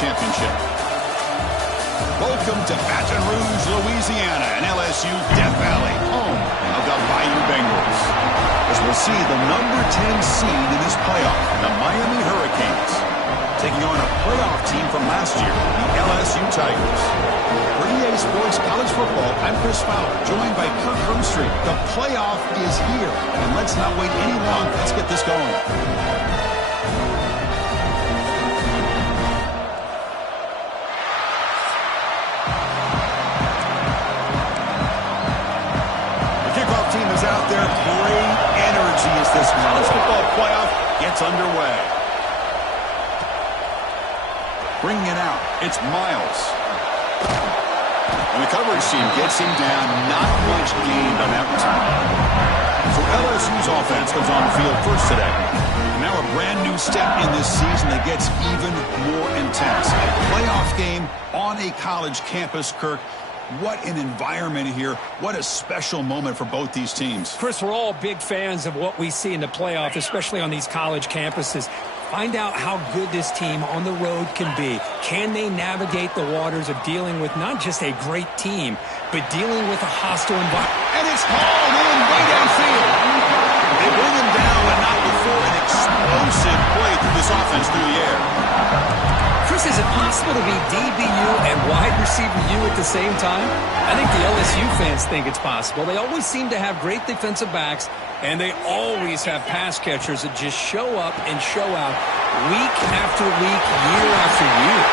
championship. Welcome to Baton Rouge, Louisiana, and LSU Death Valley, home of the Bayou Bengals. As we'll see the number 10 seed in this playoff, the Miami Hurricanes, taking on a playoff team from last year, the LSU Tigers. For EA Sports College Football, I'm Chris Fowler, joined by Kirk Hermstreet. The playoff is here, and let's not wait any longer. Let's get this going. Out there, great energy as this college football playoff gets underway. Bringing it out, it's Miles. And the coverage team gets him down, not much gained on that return. So LSU's offense comes on the field first today. Now a brand new step in this season that gets even more intense. A playoff game on a college campus, Kirk. What an environment here. What a special moment for both these teams. Chris, we're all big fans of what we see in the playoff, especially on these college campuses. Find out how good this team on the road can be. Can they navigate the waters of dealing with not just a great team, but dealing with a hostile environment? And it's hauled in way downfield. They bring him down, but not before an explosive play through this offense through the air. Chris, is it possible to be DBU and wide receiver U at the same time? I think the LSU fans think it's possible. They always seem to have great defensive backs, and they always have pass catchers that just show up and show out week after week, year after year.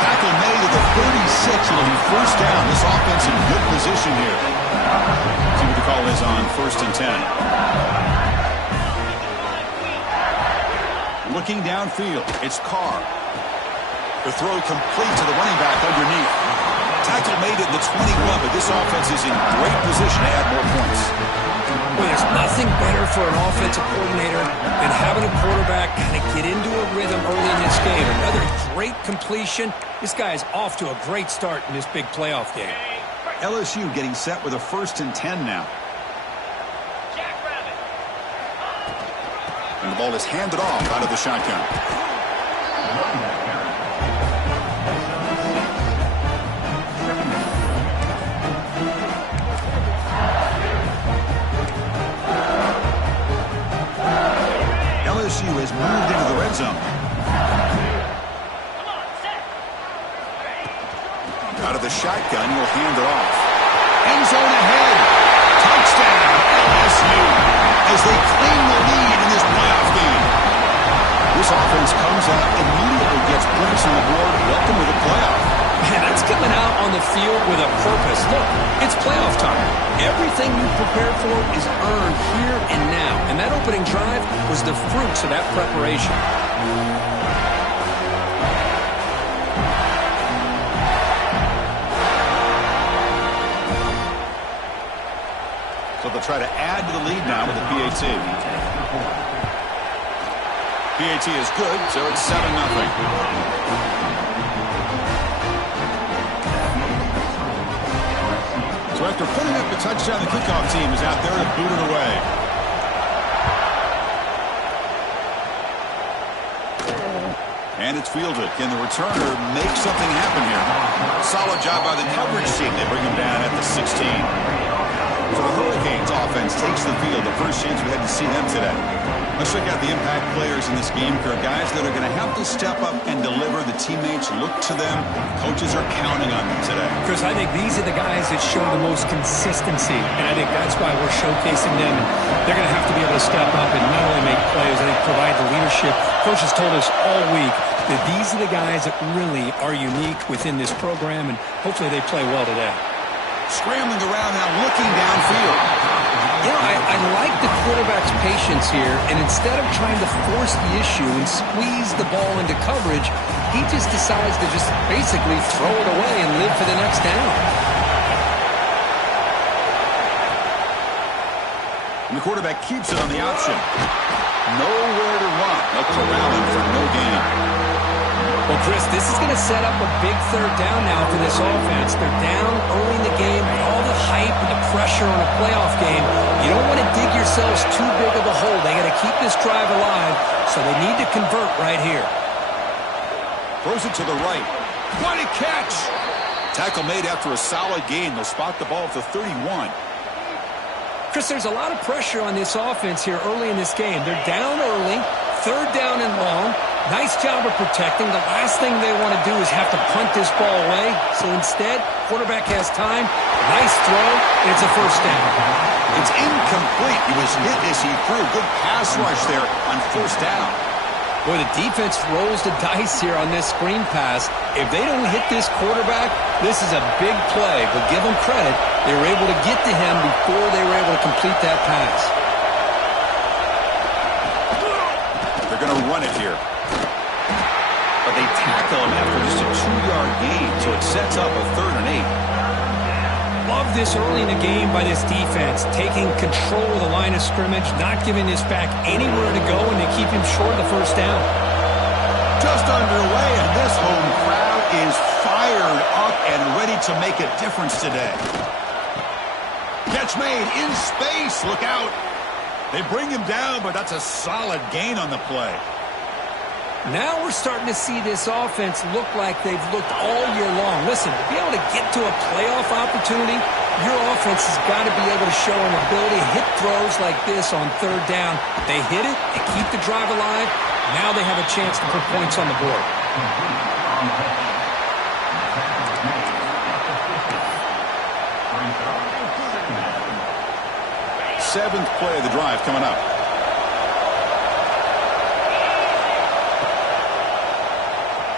Tackle made at the 36. It'll be first down. This offense in good position here. See what the call is on 1st and 10. Looking downfield, it's Carr. The throw complete to the running back underneath. Tackle made it in the 21, but this offense is in great position to add more points. Well, there's nothing better for an offensive coordinator than having a quarterback kind of get into a rhythm early in this game. Another great completion. This guy is off to a great start in this big playoff game. LSU getting set with a 1st and 10 now. And the ball is handed off out of the shotgun. LSU has moved into the red zone. Out of the shotgun, he'll hand it off. End zone ahead. Touchdown, LSU, as they claim the lead in this playoff game. This offense comes out, immediately gets points on the board. Welcome to the playoff. Man, that's coming out on the field with a purpose. Look, it's playoff time. Everything you prepare for is earned here and now. And that opening drive was the fruits of that preparation. So they'll try to add to the lead now with the PAT. PAT is good, so it's 7-0. So after putting up the touchdown, the kickoff team is out there to boot it away. And it's fielded. Can the returner make something happen here? Solid job by the coverage team. They bring him down at the 16. So the Hurricanes offense takes the field. The first chance we had to see them today. Let's check out the impact players in this game, Kirk. Guys that are going to have to step up and deliver. The teammates look to them. Coaches are counting on them today. Chris, I think these are the guys that show the most consistency, and I think that's why we're showcasing them. And they're going to have to be able to step up and not only make plays, I think provide the leadership. Coaches told us all week that these are the guys that really are unique within this program, and hopefully they play well today. Scrambling around now, looking downfield. You know, I like the quarterback's patience here, and instead of trying to force the issue and squeeze the ball into coverage, he just decides to just basically throw it away and live for the next down. And the quarterback keeps it on the option. Nowhere to run. Looks around him for no gain. Well, Chris, this is going to set up a big 3rd down now for this offense. They're down early in the game. All the hype and the pressure on a playoff game. You don't want to dig yourselves too big of a hole. They got to keep this drive alive, so they need to convert right here. Throws it to the right. What a catch! Tackle made after a solid gain. They'll spot the ball at the 31. Chris, there's a lot of pressure on this offense here early in this game. They're down early, third down and long. Nice job of protecting. The last thing they want to do is have to punt this ball away. So instead, quarterback has time. Nice throw, and it's a first down. It's incomplete. He was hit as he threw. Good pass rush there on first down. Boy, the defense rolls the dice here on this screen pass. If they don't hit this quarterback, this is a big play. But give them credit. They were able to get to him before they were able to complete that pass. They're going to run it here. But they tackle him after just a 2-yard gain, so it sets up a 3rd and 8. Love this early in the game by this defense, taking control of the line of scrimmage, not giving this back anywhere to go, and they keep him short of the first down. Just underway, and this home crowd is fired up and ready to make a difference today. Catch made in space. Look out. They bring him down, but that's a solid gain on the play. Now we're starting to see this offense look like they've looked all year long. Listen, to be able to get to a playoff opportunity, your offense has got to be able to show an ability to hit throws like this on third down. They hit it, they keep the drive alive. Now they have a chance to put points on the board. 7th play of the drive coming up.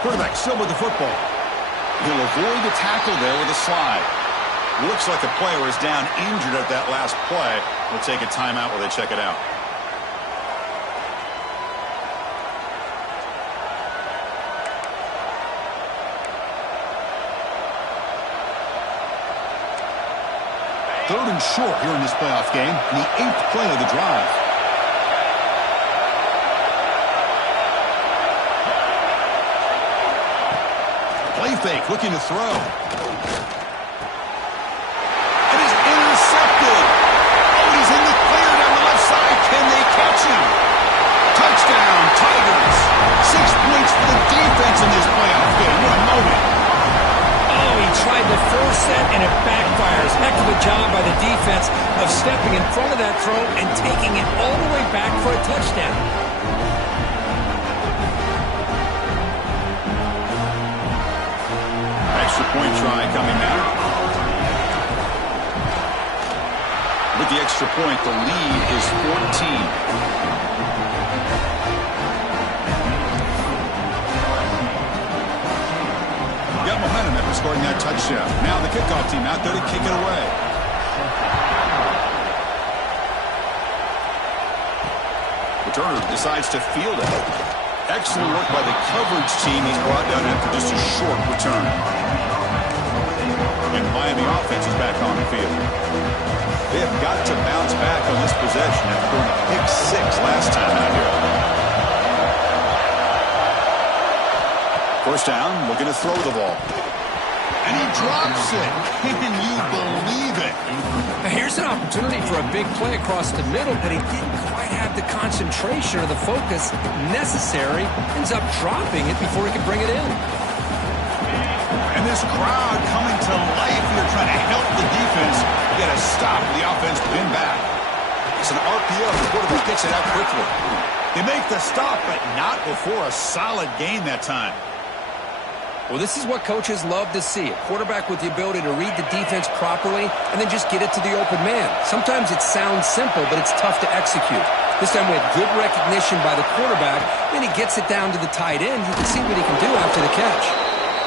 Quarterback still with the football. He'll avoid the tackle there with a slide. Looks like a player is down injured at that last play. We'll take a timeout while they check it out. Third and short here in this playoff game. The 8th play of the drive. Play fake, looking to throw. It is intercepted. Oh, he's in the clear down the left side. Can they catch him? Touchdown, Tigers. 6 points for the defense in this playoff game. What a moment. Oh, he tried to force that, and it backfires. Heck of a job by the defense of stepping in front of that throw and taking it all the way back for a touchdown. Extra point try coming now. With the extra point, the lead is 14. Got momentum after scoring that touchdown. Now the kickoff team out there to kick it away. Returner decides to field it. Excellent work by the coverage team. He's brought down after just a short return. And Miami offense is back on the field. They have got to bounce back on this possession after throwing a pick 6 last time out here. First down, looking to throw the ball. And he drops it. Can you believe it? Now here's an opportunity for a big play across the middle, but he didn't quite have the concentration or the focus necessary. Ends up dropping it before he could bring it in. And this crowd coming to life here, trying to help the defense get a stop. The offense pinned back. It's an RPO. The quarterback gets it out quickly. They make the stop, but not before a solid gain that time. Well, this is what coaches love to see. A quarterback with the ability to read the defense properly and then just get it to the open man. Sometimes it sounds simple, but it's tough to execute. This time we have good recognition by the quarterback. Then he gets it down to the tight end. You can see what he can do after the catch.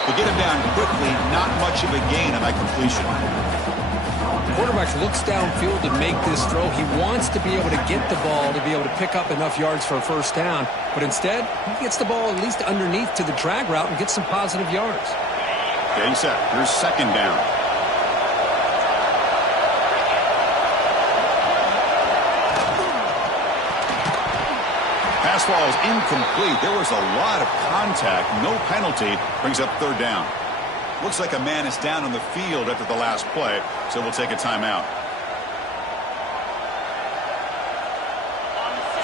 To get him down quickly, not much of a gain on that completion. Quarterback looks downfield to make this throw. He wants to be able to get the ball to be able to pick up enough yards for a first down. But instead, he gets the ball at least underneath to the drag route and gets some positive yards. Getting set. Here's second down. Pass ball is incomplete. There was a lot of contact. No penalty. Brings up third down. Looks like a man is down on the field after the last play, so we'll take a timeout.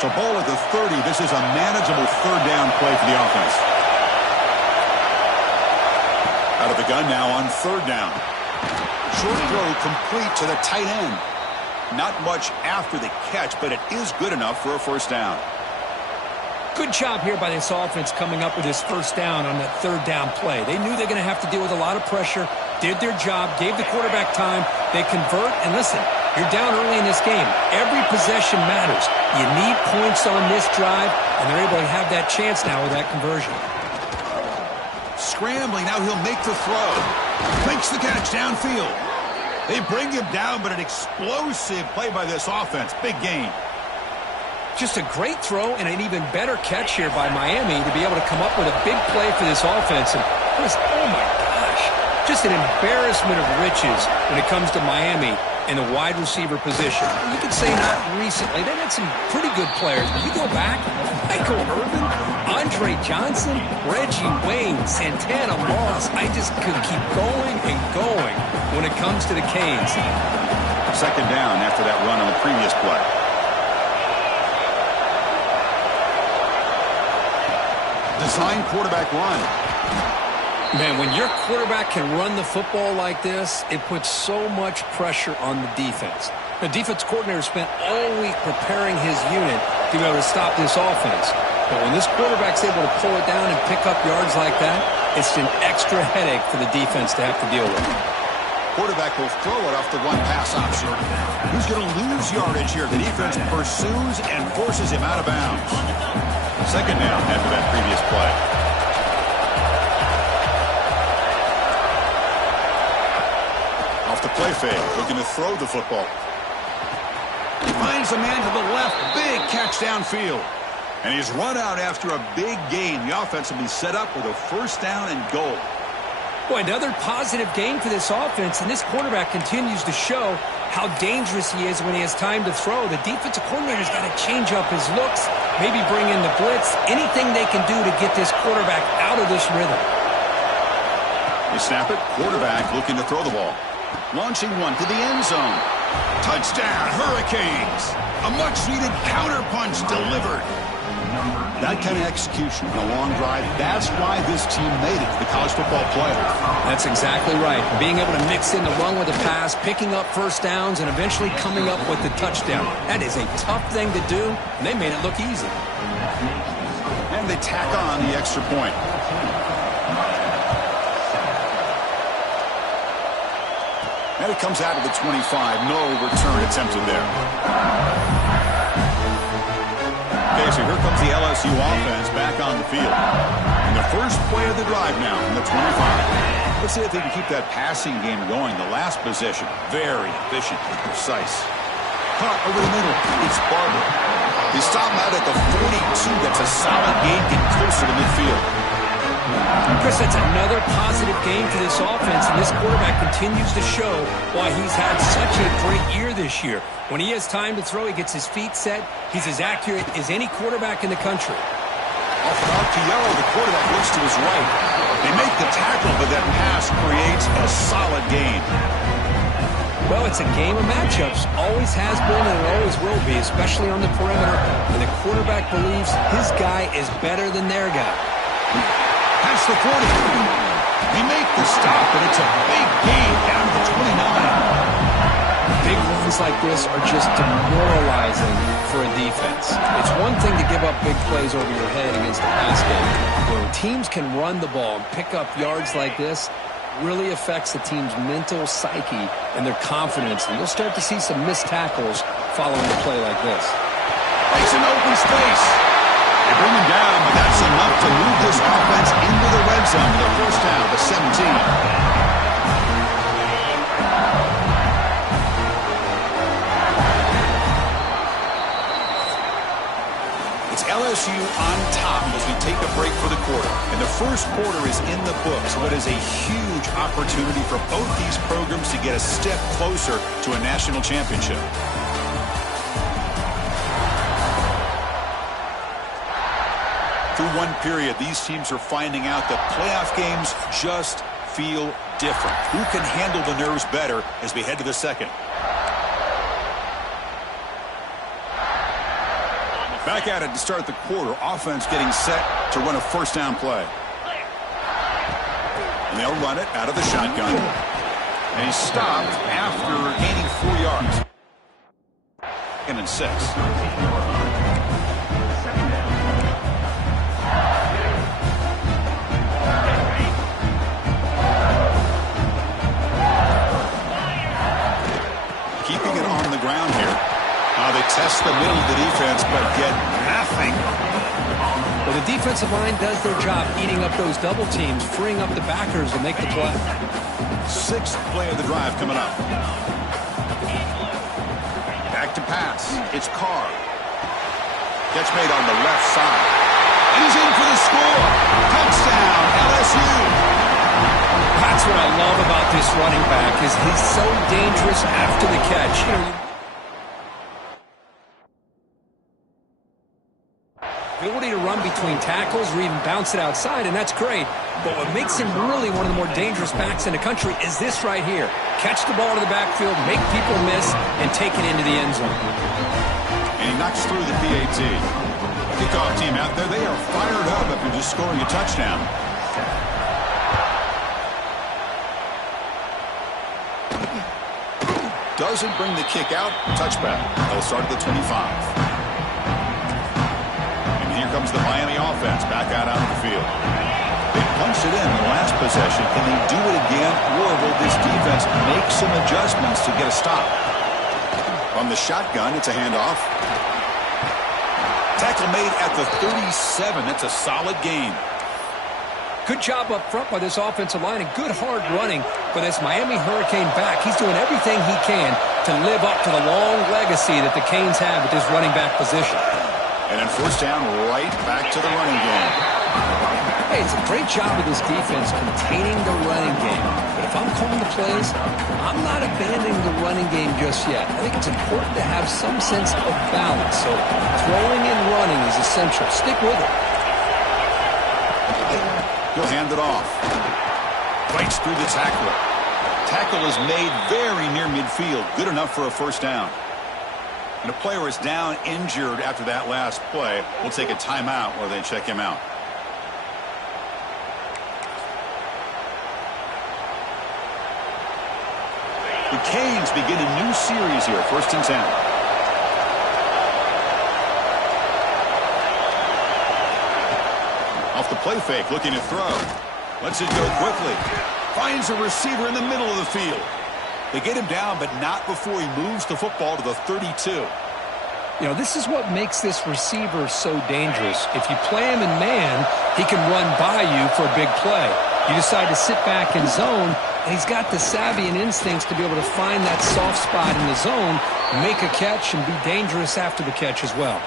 So ball at the 30. This is a manageable third down play for the offense. Out of the gun now on 3rd down. Short throw complete to the tight end. Not much after the catch, but it is good enough for a 1st down. Good job here by this offense coming up with this 1st down on that 3rd down play. They knew they were going to have to deal with a lot of pressure, did their job, gave the quarterback time. They convert, and listen, you're down early in this game. Every possession matters. You need points on this drive, and they're able to have that chance now with that conversion. Scrambling, now he'll make the throw. Makes the catch downfield. They bring him down, but an explosive play by this offense. Big gain. Just a great throw and an even better catch here by Miami to be able to come up with a big play for this offense. And Chris, oh my gosh, just an embarrassment of riches when it comes to Miami in the wide receiver position. You could say not recently. They've had some pretty good players, but you go back, Michael Irvin, Andre Johnson, Reggie Wayne, Santana Moss. I just could keep going and going when it comes to the Canes. 2nd down after that run on the previous play. Design quarterback run. Man, when your quarterback can run the football like this, it puts so much pressure on the defense. The defense coordinator spent all week preparing his unit to be able to stop this offense. But when this quarterback's able to pull it down and pick up yards like that, it's an extra headache for the defense to have to deal with. Quarterback will throw it off the one-pass option. He's going to lose yardage here. The defense pursues and forces him out of bounds. 2nd down after that previous play. Off the play fake, looking to throw the football. Finds a man to the left, big catch downfield. And he's run out after a big gain. The offense will be set up with a 1st down and goal. Boy, another positive game for this offense, and this quarterback continues to show how dangerous he is when he has time to throw. The defensive coordinator's got to change up his looks, maybe bring in the blitz, anything they can do to get this quarterback out of this rhythm. They snap it, quarterback looking to throw the ball. Launching one to the end zone. Touchdown, Hurricanes! A much-needed counterpunch delivered. That kind of execution in a long drive, that's why this team made it to the college football playoff. That's exactly right. Being able to mix in the run with the pass, picking up 1st downs, and eventually coming up with the touchdown. That is a tough thing to do, and they made it look easy. And they tack on the extra point. And it comes out of the 25. No return attempted there. Okay, so here comes the LSU offense back on the field. And the first play of the drive now in the 25. Let's see if they can keep that passing game going. The last possession, very efficient and precise. Caught over the middle. It's Barber. They stop him out at the 42. That's a solid gain, get closer to midfield. Chris, that's another positive game for this offense, and this quarterback continues to show why he's had such a great year this year. When he has time to throw, he gets his feet set. He's as accurate as any quarterback in the country. Off an RPO, the quarterback looks to his right. They make the tackle, but that pass creates a solid gain. Well, it's a game of matchups. Always has been and it always will be, especially on the perimeter. And the quarterback believes his guy is better than their guy. Past the 40. They make the stop, and it's a big gain down to the 29. Big runs like this are just demoralizing for a defense. It's one thing to give up big plays over your head against the pass game. When teams can run the ball and pick up yards like this, really affects the team's mental psyche and their confidence. And you'll start to see some missed tackles following a play like this. Makes an open space. They bring him down, but that's enough to move this offense into the red zone for the 1st down, the 17. It's LSU on top as we take a break for the quarter. And the first quarter is in the books. What is a huge opportunity for both these programs to get a step closer to a national championship. Through one period, these teams are finding out that playoff games just feel different. Who can handle the nerves better as we head to the second? Back at it to start the quarter. Offense getting set to run a 1st down play. And they'll run it out of the shotgun. And he's stopped after gaining 4 yards. And 6. Keeping it on the ground here. They test the middle of the defense, but get nothing. Well, the defensive line does their job eating up those double teams, freeing up the backers to make the play. 6th play of the drive coming up. Back to pass. It's Carr. Catch made on the left side. And he's in for the score. Touchdown, LSU. That's what I love about this running back is he's so dangerous after the catch. Ability to run between tackles or even bounce it outside, and that's great. But what makes him really one of the more dangerous backs in the country is this right here. Catch the ball to the backfield, make people miss, and take it into the end zone. And he knocks through the PAT. Kickoff team out there, they are fired up after just scoring a touchdown. Doesn't bring the kick out. Touchback. They'll start at the 25. Here comes the Miami offense back out onto the field. They punched it in the last possession. Can they do it again, or will this defense make some adjustments to get a stop? On the shotgun, it's a handoff. Tackle made at the 37. That's a solid gain. Good job up front by this offensive line and good hard running for this Miami Hurricane back. He's doing everything he can to live up to the long legacy that the Canes have with this running back position. And then 1st down, right back to the running game. Hey, it's a great job of this defense containing the running game. But if I'm calling the plays, I'm not abandoning the running game just yet. I think it's important to have some sense of balance. So throwing and running is essential. Stick with it. He'll hand it off. Breaks through the tackle. Tackle is made very near midfield. Good enough for a 1st down. And a player is down injured after that last play. We'll take a timeout while they check him out. The Canes begin a new series here. 1st and 10. Off the play fake, looking to throw. Lets it go quickly. Finds a receiver in the middle of the field. They get him down, but not before he moves the football to the 32. You know, this is what makes this receiver so dangerous. If you play him in man, he can run by you for a big play. You decide to sit back in zone, and he's got the savvy and instincts to be able to find that soft spot in the zone, make a catch, and be dangerous after the catch as well.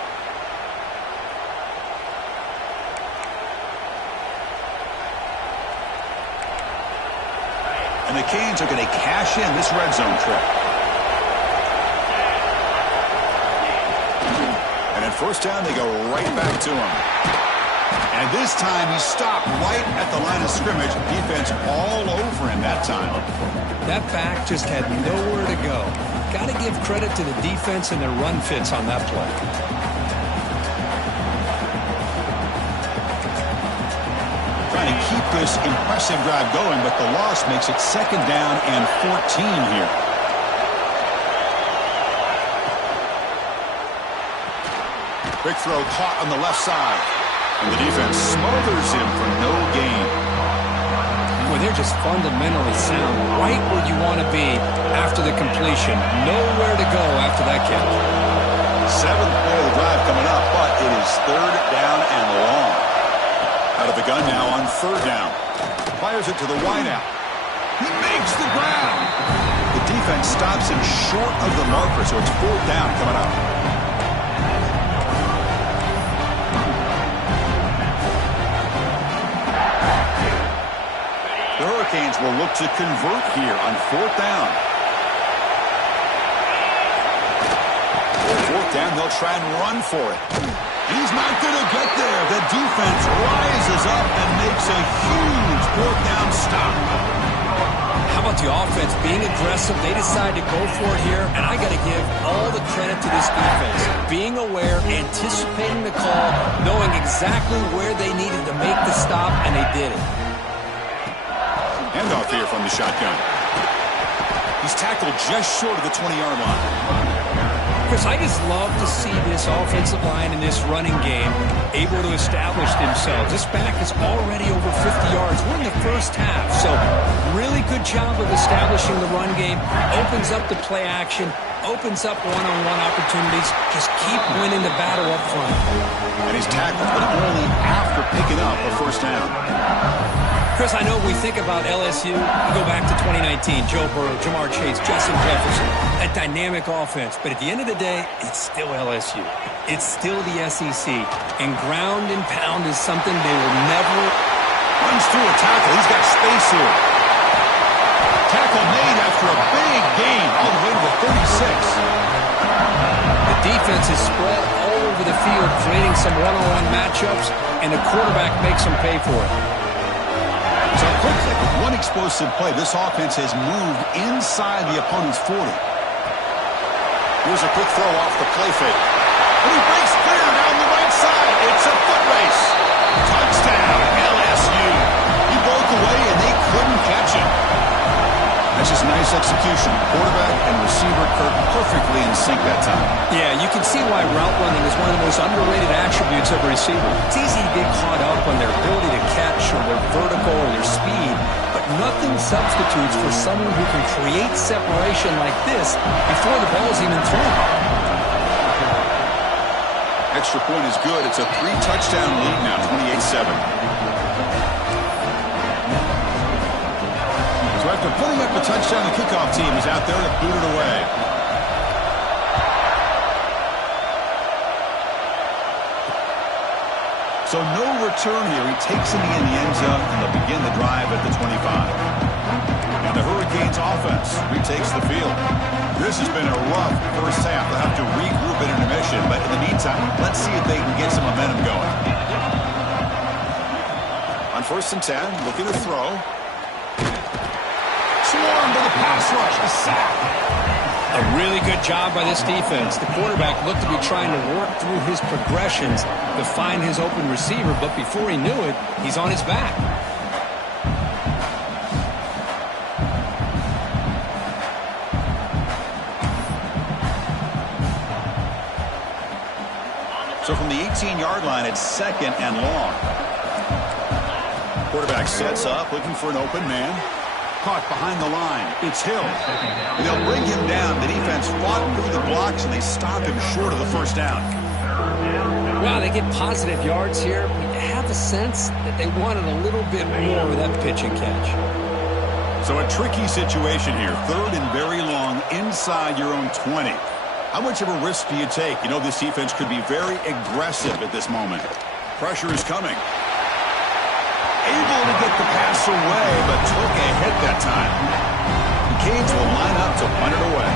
And the Canes are going to cash in this red zone trip. And at 1st down, they go right back to him. And this time, he stopped right at the line of scrimmage. Defense all over him that time. That back just had nowhere to go. Got to give credit to the defense and their run fits on that play. Trying to keep this impressive drive going, but the loss makes it 2nd down and 14 here. Big throw caught on the left side. And the defense smothers him for no gain. Well, they're just fundamentally sound, right where you want to be after the completion. Nowhere to go after that catch. 7th play of the drive coming up, but it is 3rd down and long. Out of the gun now on 3rd down. Fires it to the wideout. He makes the grab. The defense stops him short of the marker, so it's 4th down coming up. The Hurricanes will look to convert here on 4th down. 4th down, they'll try and run for it. He's not going to get there. The defense rises up and makes a huge 4th down stop. How about the offense being aggressive? They decide to go for it here, and I got to give all the credit to this defense. Being aware, anticipating the call, knowing exactly where they needed to make the stop, and they did it. Handoff here from the shotgun. He's tackled just short of the 20-yard line. Chris, I just love to see this offensive line in this running game able to establish themselves. This back is already over 50 yards. We're in the first half, so really good job of establishing the run game. Opens up the play action, opens up one-on-one opportunities. Just keep winning the battle up front. And he's tackled, but only after picking up a first down. Chris, I know we think about LSU. We go back to 2019, Joe Burrow, Jamar Chase, Justin Jefferson, a dynamic offense. But at the end of the day, it's still LSU. It's still the SEC. And ground and pound is something they will never... Runs through a tackle. He's got space here. Tackle made after a big gain all the way to the 36. The defense is spread all over the field, creating some one-on-one matchups, and the quarterback makes them pay for it. So quickly, with one explosive play, this offense has moved inside the opponent's 40. Here's a quick throw off the play fake. And he breaks clear down the right side. It's a foot race. Touchdown, LSU. He broke away, and they couldn't catch him. That's just nice execution. Quarterback and receiver Kirk perfectly in sync that time. Yeah, you can see why route running is one of the most underrated attributes of a receiver. It's easy to get caught up on their ability to catch or their vertical or their speed, but nothing substitutes for someone who can create separation like this before the ball's even thrown. Extra point is good. It's a 3-touchdown lead now, 28-7. So after putting up a touchdown, the kickoff team is out there to boot it away. So no return here. He takes it in the end zone, and they'll begin the drive at the 25. And the Hurricanes offense retakes the field. This has been a rough first half. They'll have to regroup at intermission, but in the meantime, let's see if they can get some momentum going. On 1st and 10, looking to throw. Swarmed by the pass rush, a sack. A really good job by this defense. The quarterback looked to be trying to work through his progressions to find his open receiver, but before he knew it, he's on his back. So from the 18-yard line, it's 2nd and long. Quarterback sets up, looking for an open man. Caught behind the line. It's Hill. And they'll bring him down. The defense fought through the blocks, and they stop him short of the first down. Wow, they get positive yards here. But you have a sense that they wanted a little bit more of that pitch and catch. So a tricky situation here. 3rd and very long inside your own 20. How much of a risk do you take? You know this defense could be very aggressive at this moment. Pressure is coming. Able to get the pass away, but took a hit that time. The Canes will line up to punt it away.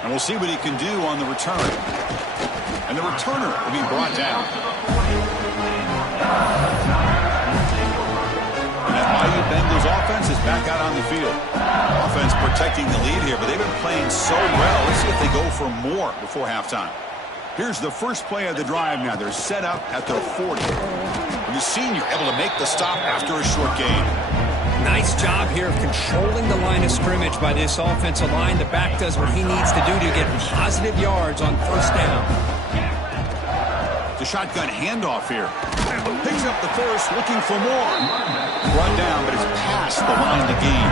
And we'll see what he can do on the return. And the returner will be brought down. And that Bayou Bengals offense is back out on the field. Offense protecting the lead here, but they've been playing so well. Let's see if they go for more before halftime. Here's the first play of the drive now. They're set up at their 40. And the senior able to make the stop after a short gain. Nice job here of controlling the line of scrimmage by this offensive line. The back does what he needs to do to get positive yards on 1st down. The shotgun handoff here. Picks up the first, looking for more. Brought down, but it's past the line to gain.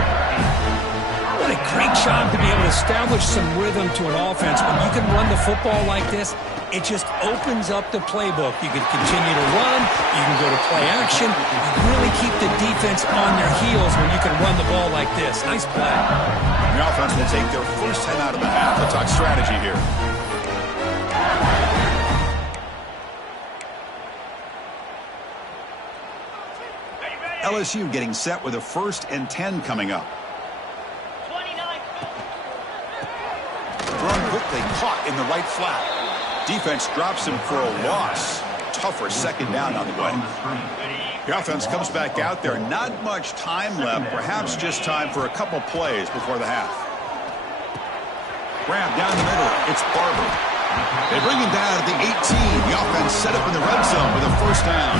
What a great job to be able to establish some rhythm to an offense. When you can run the football like this, it just opens up the playbook. You can continue to run. You can go to play action. You really keep the defense on their heels when you can run the ball like this. Nice play. The offense will take their first time out of the half. They'll talk strategy here. LSU getting set with a 1st and 10 coming up. Thrown quickly, caught in the right flat. Defense drops him for a loss. Tougher 2nd down on the way. The offense comes back out there. Not much time left. Perhaps just time for a couple plays before the half. Grab down the middle. It's Barber. They bring him down at the 18. The offense set up in the red zone with a first down.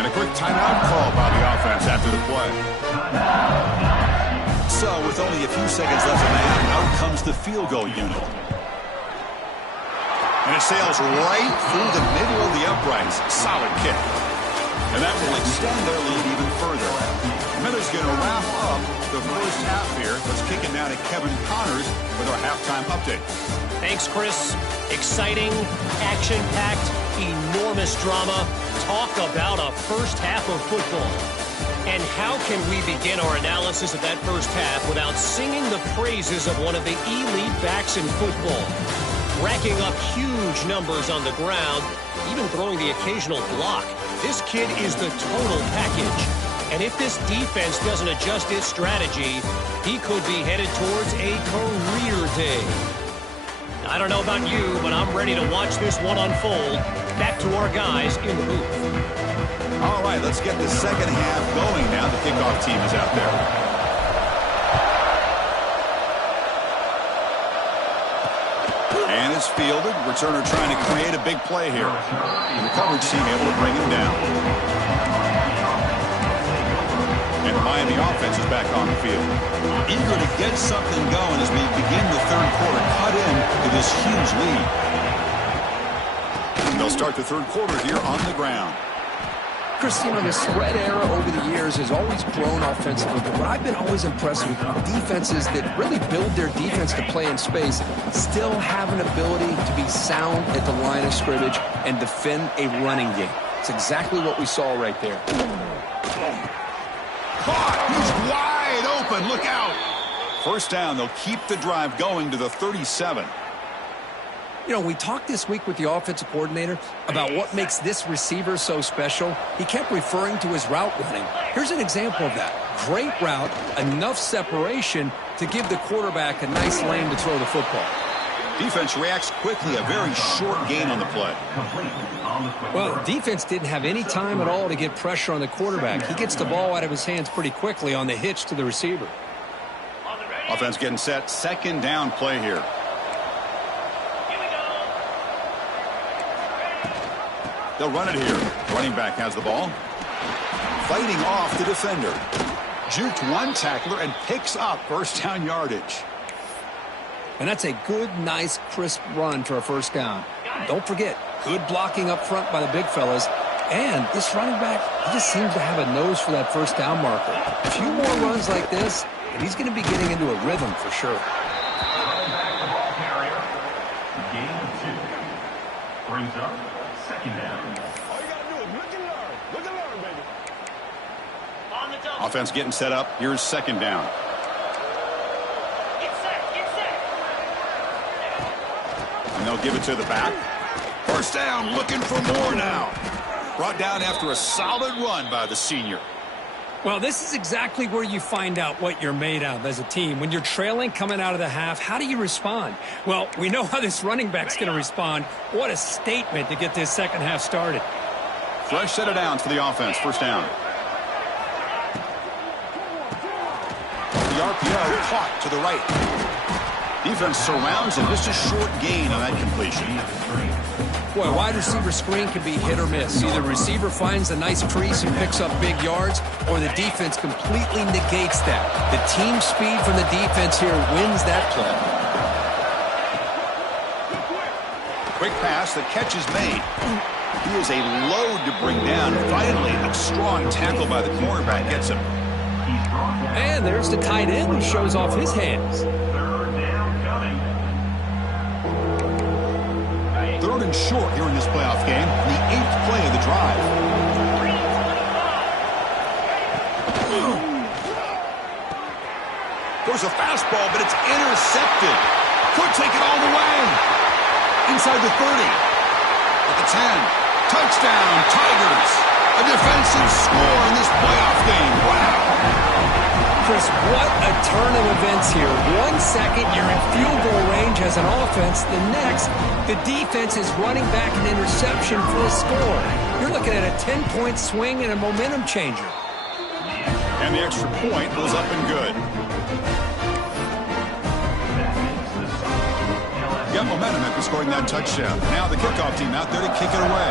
And a quick timeout call by the offense after the play. So with only a few seconds left in the half, out comes the field goal unit. And it sails right through the middle of the uprights. Solid kick. And that will extend their lead even further. Miller's going to wrap up the first half here. Let's kick it now to Kevin Connors with our halftime update. Thanks, Chris. Exciting, action-packed, enormous drama. Talk about a first half of football. And how can we begin our analysis of that first half without singing the praises of one of the elite backs in football? Racking up huge numbers on the ground, even throwing the occasional block. This kid is the total package. And if this defense doesn't adjust its strategy, he could be headed towards a career day. I don't know about you, but I'm ready to watch this one unfold. Back to our guys in the booth. All right, let's get the second half going now. The kickoff team is out there. And it's fielded. Returner trying to create a big play here. And the coverage team able to bring him down. And the Miami offense is back on the field. Eager to get something going as we begin the third quarter. Cut in to this huge lead. And they'll start the third quarter here on the ground. Chris, you know, the spread era over the years has always grown offensively, but I've been always impressed with defenses that really build their defense to play in space, still have an ability to be sound at the line of scrimmage and defend a running game. It's exactly what we saw right there. Caught! He's wide open! Look out! First down, they'll keep the drive going to the 37. You know, we talked this week with the offensive coordinator about what makes this receiver so special. He kept referring to his route running. Here's an example of that. Great route, enough separation to give the quarterback a nice lane to throw the football. Defense reacts quickly, a very short gain on the play. Well, defense didn't have any time at all to get pressure on the quarterback. He gets the ball out of his hands pretty quickly on the hitch to the receiver. Offense getting set, second down play here. They'll run it here. Running back has the ball. Fighting off the defender. Juked one tackler and picks up first down yardage. And that's a good, nice, crisp run for a first down. Don't forget, good blocking up front by the big fellas. And this running back, he just seems to have a nose for that first down marker. A few more runs like this, and he's going to be getting into a rhythm for sure. Game 2 brings up second down. Offense getting set up. Here's second down. And they'll give it to the back. First down, looking for more now. Brought down after a solid run by the senior. Well, this is exactly where you find out what you're made of as a team. When you're trailing coming out of the half, how do you respond? Well, we know how this running back's going to respond. What a statement to get this second half started. Fresh set of downs for the offense. First down. The RPO caught to the right. Defense surrounds him. Just a short gain on that completion. Boy, a wide receiver screen can be hit or miss. Either receiver finds a nice crease and picks up big yards, or the defense completely negates that. The team speed from the defense here wins that play. Quick pass, the catch is made. He is a load to bring down. Finally, a strong tackle by the cornerback gets him. And there's the tight end who shows off his hands. Third and short here in this playoff game. The 8th play of the drive. There's a fastball, but it's intercepted. Could take it all the way. Inside the 30. At the 10. Touchdown, Tigers. A defensive score in this playoff game. Wow. Chris, what a turn of events here. 1 second, you're in field goal range as an offense. The next, the defense is running back an interception for a score. You're looking at a 10-point swing and a momentum changer. And the extra point was up and good. got momentum after scoring that touchdown. Now the kickoff team out there to kick it away.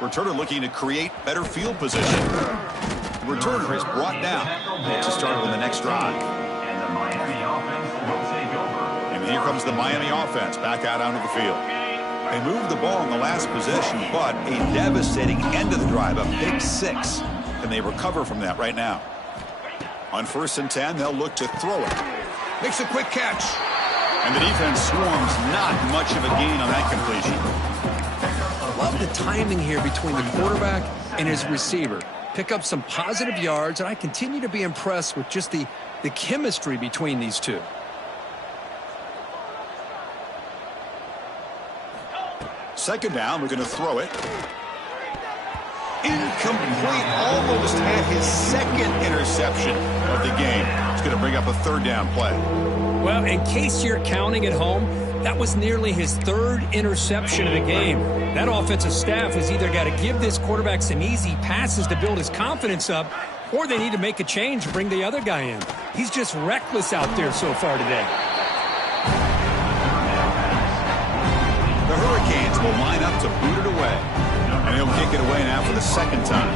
Returner looking to create better field position. The returner is brought down to start on the next drive. And the Miami offense will take over. And here comes the Miami offense back out onto the field. They moved the ball in the last possession, but a devastating end of the drive, a pick 6. And they recover from that right now. On 1st and 10, they'll look to throw it. Makes a quick catch. And the defense swarms, not much of a gain on that completion. Love the timing here between the quarterback and his receiver. Pick up some positive yards, and I continue to be impressed with just the chemistry between these two. Second down, we're going to throw it. Incomplete, almost had his second interception of the game. It's going to bring up a 3rd down play. Well, in case you're counting at home, that was nearly his 3rd interception of the game. That offensive staff has either got to give this quarterback some easy passes to build his confidence up, or they need to make a change and bring the other guy in. He's just reckless out there so far today. The Hurricanes will line up to boot it away. And he'll kick it away now for the 2nd time.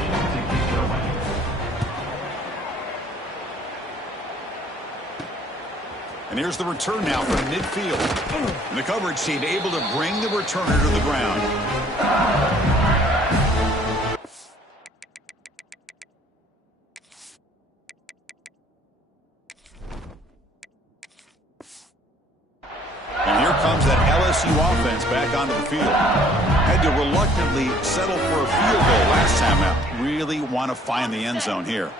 And here's the return now from midfield. And the coverage team able to bring the returner to the ground. And here comes that LSU offense back onto the field. Had to reluctantly settle for a field goal last time out. Really want to find the end zone here.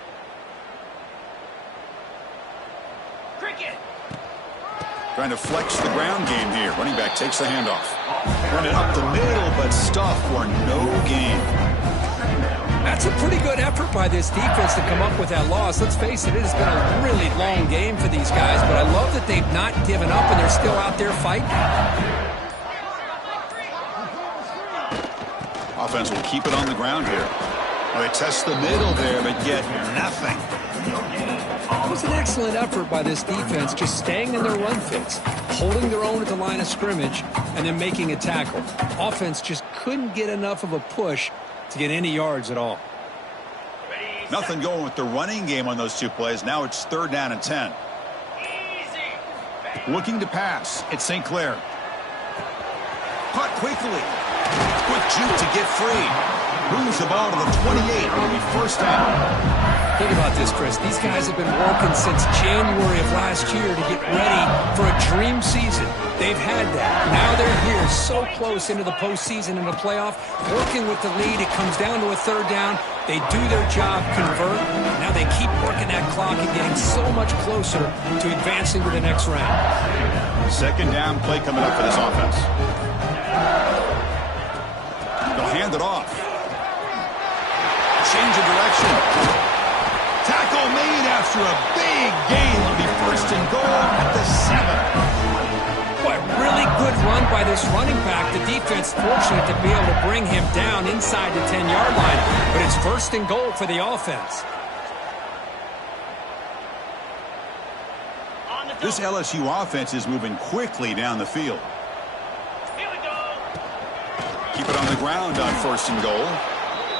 Trying to flex the ground game here. Running back takes the handoff. Running up the middle, but stuffed for no gain. That's a pretty good effort by this defense to come up with that loss. Let's face it, it has been a really long game for these guys, but I love that they've not given up and they're still out there fighting. Offense will keep it on the ground here. Well, they test the middle there, but get nothing. It was an excellent effort by this defense, just staying in their run fits, holding their own at the line of scrimmage, and then making a tackle. Offense just couldn't get enough of a push to get any yards at all. Nothing going with the running game on those 2 plays. Now it's 3rd down and 10. Looking to pass. It's St. Clair. Caught quickly. Quick juke to get free. Moves the ball to the 28. It'll be 1st down. Think about this, Chris. These guys have been working since January of last year to get ready for a dream season. They've had that. Now they're here so close into the postseason and the playoff. Working with the lead, it comes down to a 3rd down. They do their job, convert. Now they keep working that clock and getting so much closer to advancing to the next round. 2nd down play coming up for this offense. They'll hand it off. Change of direction. Tackle made after a big gain. It'll be 1st and goal at the 7. Boy, really good run by this running back. The defense fortunate to be able to bring him down inside the 10-yard line. But it's 1st and goal for the offense. This LSU offense is moving quickly down the field. Keep it on the ground on 1st and goal.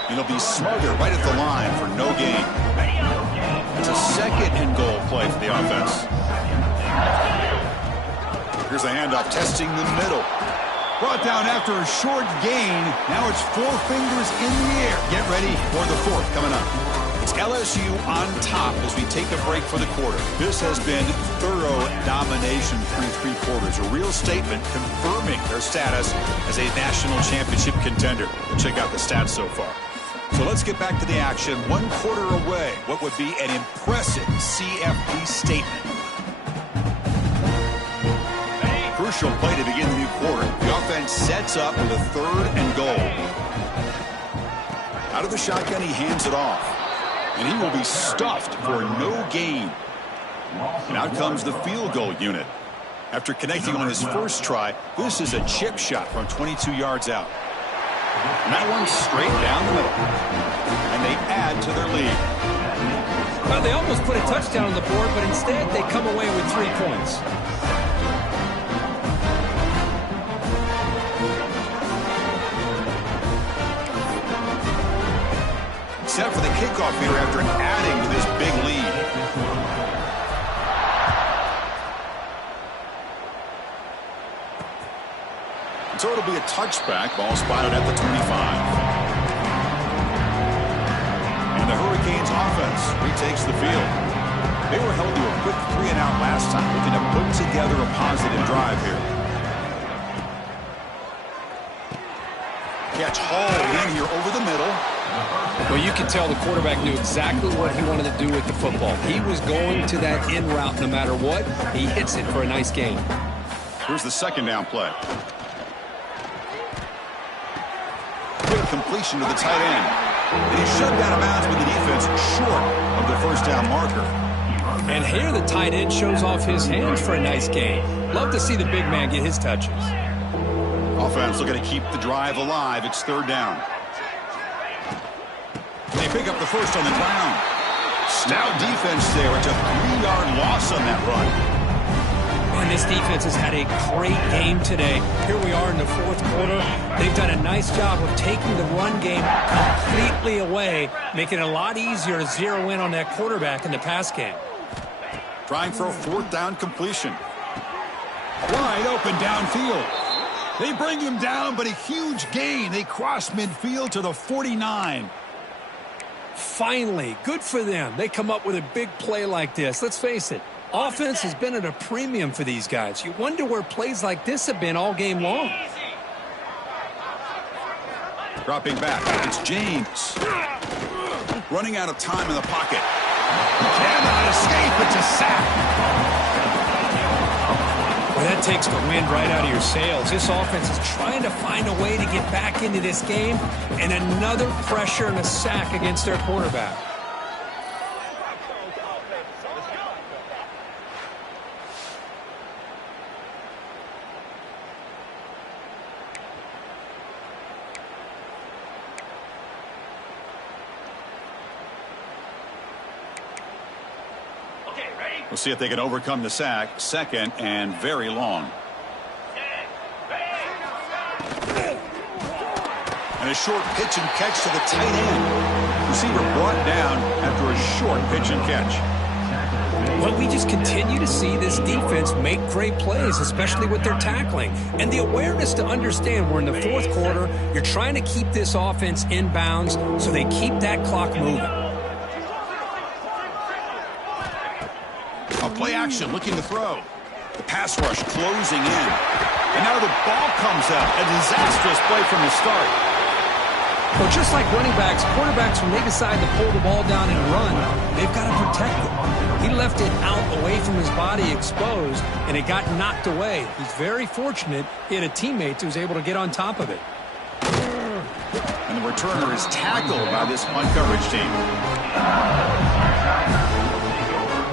It'll be smothered right at the line for no gain. It's a 2nd and goal play for the offense. Here's a handoff testing the middle. Brought down after a short gain. Now it's 4 fingers in the air. Get ready for the 4th coming up. It's LSU on top as we take a break for the quarter. This has been thorough domination through 3 quarters. A real statement confirming their status as a national championship contender. We'll check out the stats so far. So let's get back to the action. 1 quarter away. What would be an impressive CFP statement. Crucial play to begin the new quarter. The offense sets up with a 3rd and goal. Out of the shotgun, he hands it off. And he will be stuffed for no gain. And out comes the field goal unit. After connecting on his first try, this is a chip shot from 22 yards out. And that one's straight down the middle. And they add to their lead. Well, they almost put a touchdown on the board, but instead they come away with 3 points. Set for the kickoff here after adding to this big lead. So it'll be a touchback. Ball spotted at the 25. And the Hurricanes offense retakes the field. They were held to a quick 3-and-out last time, looking to put together a positive drive here. Catch hauled in here over the middle. Well, you can tell the quarterback knew exactly what he wanted to do with the football. He was going to that in route no matter what. He hits it for a nice gain. Here's the second down play. Quick completion to the tight end. And he's shoved out of bounds with the defense short of the first down marker. And here the tight end shows off his hands for a nice gain. Love to see the big man get his touches. Offense looking to keep the drive alive. It's third down. They pick up the first on the ground. Stout defense there. It's a 3-yard loss on that run. And this defense has had a great game today. Here we are in the fourth quarter. They've done a nice job of taking the run game completely away, making it a lot easier to zero in on that quarterback in the pass game. Trying for a fourth down completion. Wide open downfield. They bring him down, but a huge gain. They cross midfield to the 49. Finally, good for them. They come up with a big play like this. Let's face it, offense has been at a premium for these guys. You wonder where plays like this have been all game long. Dropping back, it's James. Running out of time in the pocket. Cannot escape, it's a sack. Well, that takes the wind right out of your sails. This offense is trying to find a way to get back into this game, and another pressure and a sack against their quarterback. We'll see if they can overcome the sack. Second and very long. And a short pitch and catch to the tight end. Receiver brought down after a short pitch and catch. Well, we just continue to see this defense make great plays, especially with their tackling. And the awareness to understand we're in the fourth quarter, you're trying to keep this offense in bounds so they keep that clock moving. A play action looking to throw. The pass rush closing in. And now the ball comes out. A disastrous play from the start. Well, just like running backs, quarterbacks, when they decide to pull the ball down and run, they've got to protect it. He left it out away from his body exposed, and it got knocked away. He's very fortunate he had a teammate who was able to get on top of it. And the returner is tackled by this punt coverage team.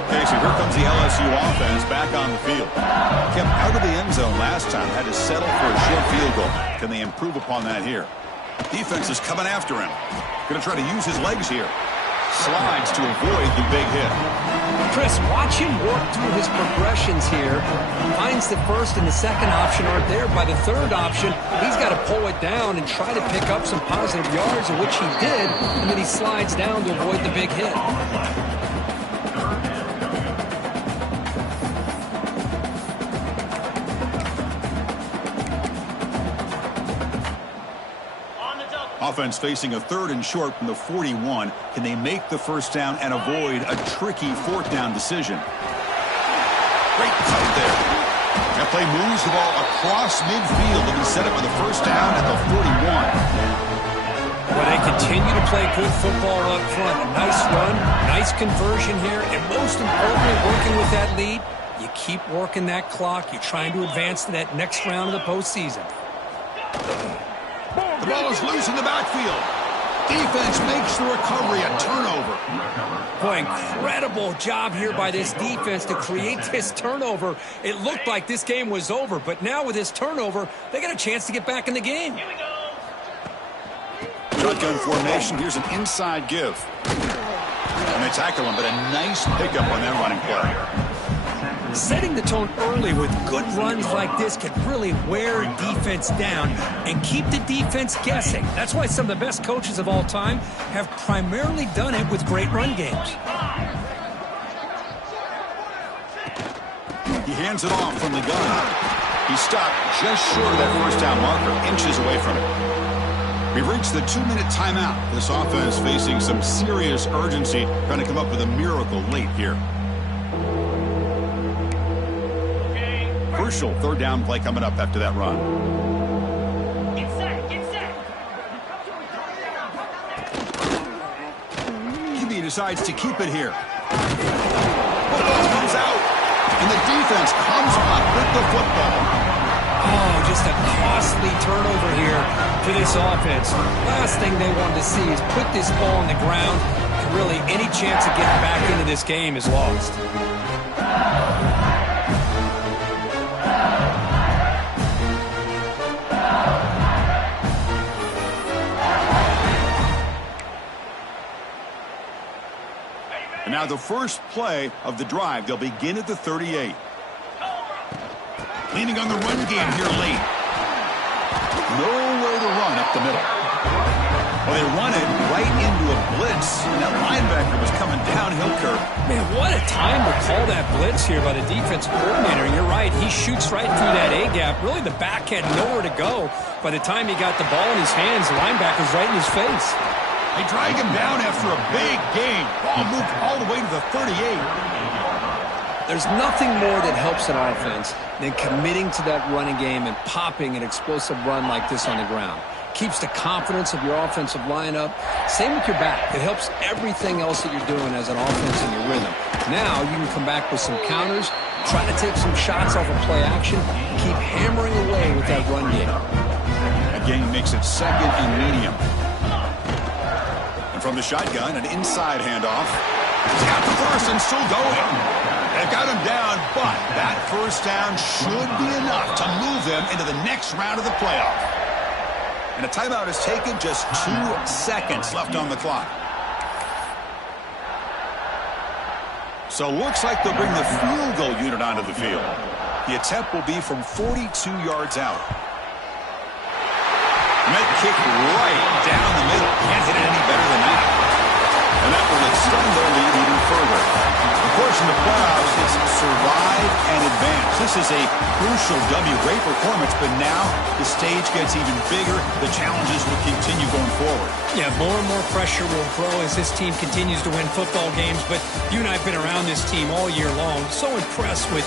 Okay, so here comes the LSU offense back on the field. Kept out of the end zone last time, had to settle for a short field goal. Can they improve upon that here? Defense is coming after him. Going to try to use his legs here. Slides to avoid the big hit. Chris, watch him work through his progressions here. Finds the first and the second option aren't there. By the third option, he's got to pull it down and try to pick up some positive yards, of which he did, and then he slides down to avoid the big hit. Offense facing a third and short from the 41. Can they make the first down and avoid a tricky fourth down decision? Great cut there. That play moves the ball across midfield and be set up for the first down at the 41. Well, they continue to play good football up front. A nice run, nice conversion here, and most importantly, working with that lead, you keep working that clock. You're trying to advance to that next round of the postseason. The ball is loose in the backfield. Defense makes the recovery, a turnover. Boy, incredible job here by this defense to create this turnover. It looked like this game was over, but now with this turnover, they got a chance to get back in the game. Here we go. Shotgun formation. Here's an inside give. And they tackle him, but a nice pickup on that running play. Setting the tone early with good runs like this can really wear a defense down and keep the defense guessing. That's why some of the best coaches of all time have primarily done it with great run games. He hands it off from the gun. He stopped just short of that first down marker, inches away from it. We've reached the 2-minute timeout. This offense facing some serious urgency, trying to come up with a miracle late here. Crucial third down play coming up after that run. Get set, get set. QB decides to keep it here. Football comes out, and the defense comes up with the football. Oh, just a costly turnover here for this offense. Last thing they wanted to see is put this ball on the ground, and really any chance of getting back into this game is lost. And now the first play of the drive. They'll begin at the 38. Leaning on the run game here late. Nowhere to run up the middle. Well, they run it right into a blitz, and that linebacker was coming downhill, Kurt. Man, what a time to call that blitz here by the defensive coordinator. You're right, he shoots right through that A-gap. Really, the back had nowhere to go. By the time he got the ball in his hands, the linebacker's right in his face. They drag him down after a big gain. Ball moved all the way to the 38. There's nothing more that helps an offense than committing to that running game and popping an explosive run like this on the ground. Keeps the confidence of your offensive lineup. Same with your back. It helps everything else that you're doing as an offense in your rhythm. Now you can come back with some counters, try to take some shots off of play action, keep hammering away with that run game. That gain makes it second and medium. And from the shotgun, an inside handoff. He's got the first and still going. They've got him down, but that first down should be enough to move them into the next round of the playoff. And a timeout is taken, just 2 seconds left on the clock. So looks like they'll bring the field goal unit onto the field. The attempt will be from 42 yards out. Net kick right down the middle. Can't hit it any better than that. And that will extend their lead even further. Of course, in the playoffs, it's survive and advance. This is a crucial W. Great performance, but now the stage gets even bigger. The challenges will continue going forward. Yeah, more and more pressure will grow as this team continues to win football games. But you and I have been around this team all year long. So impressed with